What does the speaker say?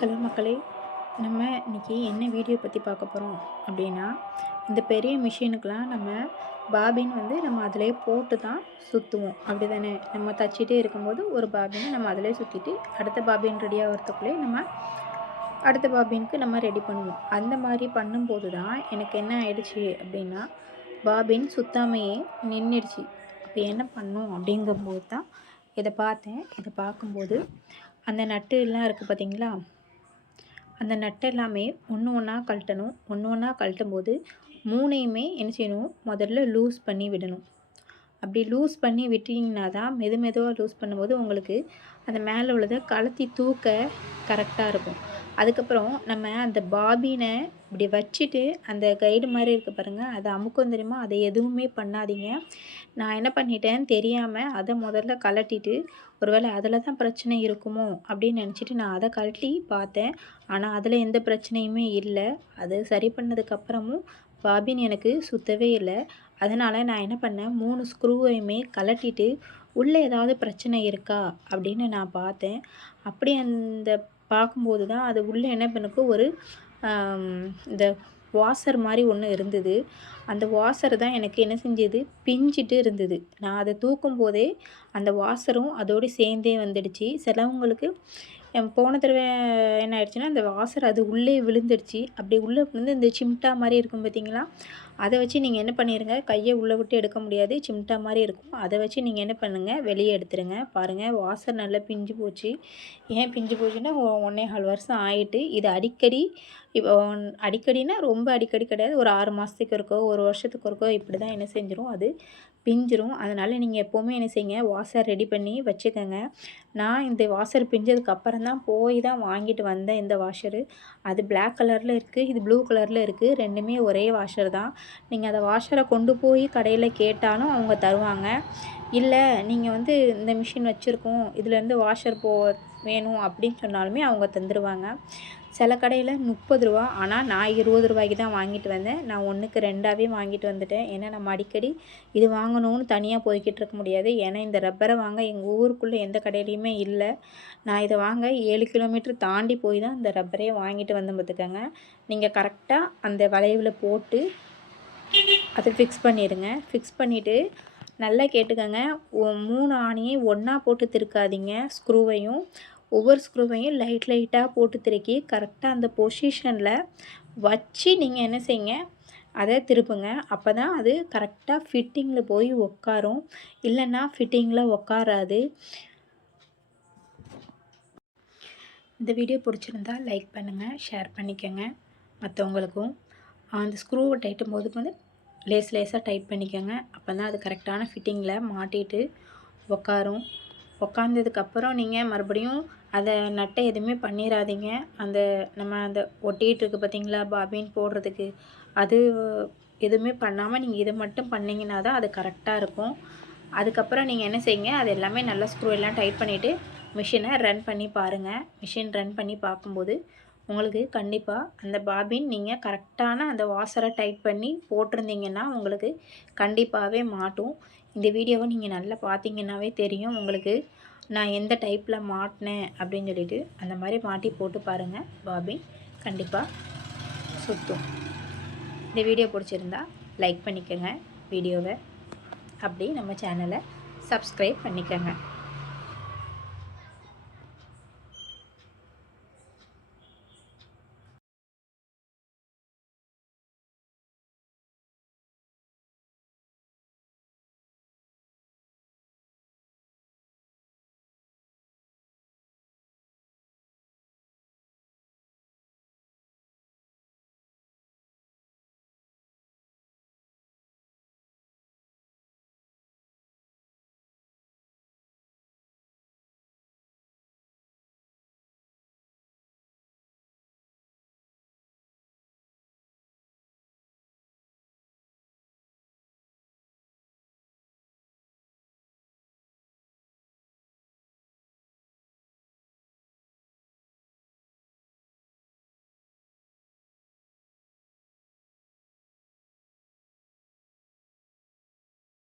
Hello மக்களே, நம்ம இன்றைக்கி என்ன வீடியோ பற்றி பார்க்க போகிறோம் அப்படின்னா, இந்த பெரிய மிஷினுக்கெலாம் நம்ம பாபின் நம்ம அதிலே போட்டு தான் சுற்றுவோம். அப்படி தானே? நம்ம தச்சிட்டே இருக்கும்போது ஒரு பாபினை நம்ம அதிலே சுற்றிட்டு அடுத்த பாபின் ரெடி ஆகிறதுக்குள்ளே நம்ம அடுத்த பாபினுக்கு நம்ம ரெடி பண்ணுவோம். அந்த மாதிரி பண்ணும்போது தான் எனக்கு என்ன ஆயிடுச்சு அப்படின்னா, பாபின் சுத்தாமையே நின்றுடுச்சு. அப்போ என்ன பண்ணும் அப்படிங்கும்போது தான் இதை பார்த்தேன். இதை பார்க்கும்போது அந்த நட்டு எல்லாம் இருக்குது பார்த்தீங்களா, அந்த நட்டு எல்லாமே ஒன்று ஒன்றா கழட்டணும். ஒன்று ஒன்றா கழட்டும்போது மூணையுமே என்ன செய்யணும், முதல்ல லூஸ் பண்ணி விடணும். அப்படி லூஸ் பண்ணி விட்டிங்கன்னா தான் மெதுவாக லூஸ் பண்ணும்போது உங்களுக்கு அந்த மேலே உள்ளதை கழட்டி தூக்க கரெக்டாக இருக்கும். அதுக்கப்புறம் நம்ம அந்த பாபினை இப்படி வச்சுட்டு அந்த கைடு மாதிரி இருக்குது பாருங்கள், அதை அமுக்கும் தெரியுமா, அதை எதுவுமே பண்ணாதீங்க. நான் என்ன பண்ணிட்டேன் தெரியாமல் அதை முதல்ல கழட்டிட்டு ஒருவேளை அதில் தான் பிரச்சனை இருக்குமோ அப்படின்னு நினச்சிட்டு நான் அதை கழட்டி பார்த்தேன். ஆனால் அதில் எந்த பிரச்சனையுமே இல்லை. அது சரி பண்ணதுக்கப்புறமும் பாபின் எனக்கு சுற்றவே இல்லை. அதனால் நான் என்ன பண்ணேன், 3 ஸ்க்ரூவையுமே கழட்டிட்டு உள்ளே ஏதாவது பிரச்சனை இருக்கா அப்படின்னு நான் பார்த்தேன். அப்படி அந்த பார்க்கும்போது தான் அது உள்ளே என்ன பண்ணுக்கு ஒரு இந்த வாஷர் மாதிரி ஒன்று இருந்தது. அந்த வாஷர் தான் எனக்கு என்ன செஞ்சது, பிஞ்சிட்டு இருந்தது. நான் அதை தூக்கும் போதே அந்த வாஷரும் அதோடு சேர்ந்தே வந்துடுச்சு. சிலவங்களுக்கு போன தடவை என்ன ஆயிடுச்சுன்னா, அந்த வாஷர் அது உள்ளே விழுந்துடுச்சு. அப்படி உள்ளே விழுந்து இந்த சிம்டா மாதிரி இருக்கும் பார்த்தீங்களா, அதை வச்சு நீங்கள் என்ன பண்ணிடுங்க, கையை உள்ளே விட்டு எடுக்க முடியாது, சிம்டா மாதிரி இருக்கும். அதை வச்சு நீங்கள் என்ன பண்ணுங்கள், வெளியே எடுத்துருங்க. பாருங்கள், வாஷர் நல்லா பிஞ்சு போச்சு. ஏன் பிஞ்சு போச்சுன்னா 1.25 வருஷம் ஆகிட்டு. இது அடிக்கடி இப்போ அடிக்கடினா ரொம்ப அடிக்கடி கிடையாது, ஒரு 6 மாதத்துக்கு இருக்கோ 1 வருஷத்துக்கு இருக்கோ இப்படி தான் என்ன செஞ்சிடும், அது பிஞ்சிரும். அதனால் நீங்கள் எப்போவுமே என்ன செய்யுங்க, வாஷர் ரெடி பண்ணி வச்சுக்கோங்க. நான் இந்த வாஷர் பிஞ்சதுக்கப்புறம் தான் போய் தான் வாங்கிட்டு வந்தேன் இந்த வாஷரு. அது பிளாக் கலரில் இருக்குது, இது ப்ளூ கலரில் இருக்குது. ரெண்டுமே ஒரே வாஷர் தான். நீங்கள் அந்த வாஷரை கொண்டு போய் கடையில் கேட்டாலும் அவங்க தருவாங்க. இல்லை நீங்கள் இந்த மிஷின் வச்சுருக்கோம், இதுலேருந்து வாஷர் வேணும் அப்படின்னு சொன்னாலுமே அவங்க தந்துடுவாங்க. சில கடையில் 30 ரூபா, ஆனால் நான் 20 ரூபாய்க்கு தான் வாங்கிட்டு வந்தேன். நான் 1க்கு 2ஆகவே வாங்கிட்டு வந்துட்டேன். ஏன்னா நம்ம அடிக்கடி இது வாங்கணும்னு தனியாக போய்கிட்டு இருக்க முடியாது. ஏன்னா இந்த ரப்பரை வாங்க எங்கள் ஊருக்குள்ளே எந்த கடையிலையுமே இல்லை. நான் இதை வாங்க 7 கிலோமீட்டர் தாண்டி போய் தான் இந்த ரப்பரையே வாங்கிட்டு வந்து பார்த்துக்கோங்க. நீங்கள் கரெக்டாக அந்த வளைவில் போட்டு அதை ஃபிக்ஸ் பண்ணிடுங்க. ஃபிக்ஸ் பண்ணிவிட்டு நல்லா கேட்டுக்கோங்க, 3 ஆணியை ஒன்றா போட்டு திருக்காதீங்க. ஸ்க்ரூவையும் ஒவ்வொரு ஸ்க்ரூவையும் லைட்டாக போட்டு திருக்கி கரெக்டாக அந்த பொசிஷனில் வச்சு நீங்கள் என்ன செய்யுங்க, அதை திருப்புங்க. அப்போ தான் அது கரெக்டாக ஃபிட்டிங்கில் போய் உட்காரும். இல்லைன்னா ஃபிட்டிங்கில் உட்காராது. இந்த வீடியோ பிடிச்சிருந்தா லைக் பண்ணுங்கள், ஷேர் பண்ணிக்கோங்க மற்றவங்களுக்கும். அந்த ஸ்க்ரூவை டைட்டும் போது லேஸாக டைட் பண்ணிக்கோங்க. அப்போ தான் அது கரெக்டான ஃபிட்டிங்கில் மாட்டிட்டு உட்காரும். உட்காந்ததுக்கப்புறம் நீங்கள் மறுபடியும் அதை நட்டை எதுவுமே பண்ணிடாதீங்க. நம்ம அந்த ஒட்டிகிட்டு இருக்குது பார்த்தீங்களா பாபின் போடுறதுக்கு, அது எதுவுமே பண்ணாமல் நீங்கள் இதை மட்டும் பண்ணிங்கன்னா தான் அது கரெக்டாக இருக்கும். அதுக்கப்புறம் நீங்கள் என்ன செய்யுங்க, அது எல்லாமே நல்லா ஸ்க்ரூ எல்லாம் டைட் பண்ணிவிட்டு மிஷினை ரன் பண்ணி பாருங்கள். மிஷின் ரன் பண்ணி பார்க்கும்போது உங்களுக்கு கண்டிப்பாக அந்த பாபின் நீங்கள் கரெக்டான அந்த வாஷரை டைட் பண்ணி போட்டிருந்தீங்கன்னா உங்களுக்கு கண்டிப்பாகவே மாட்டும். இந்த வீடியோவை நீங்கள் நல்லா பார்த்தீங்கன்னாவே தெரியும் உங்களுக்கு நான் எந்த டைப்பில் மாட்டினேன் அப்படின்னு சொல்லிட்டு. அந்த மாதிரி மாட்டி போட்டு பாருங்கள், பாபின் கண்டிப்பாக சுற்றும். இந்த வீடியோ பிடிச்சிருந்தா லைக் பண்ணிக்கோங்க வீடியோவை. அப்படி நம்ம சேனலை சப்ஸ்கிரைப் பண்ணிக்கோங்க.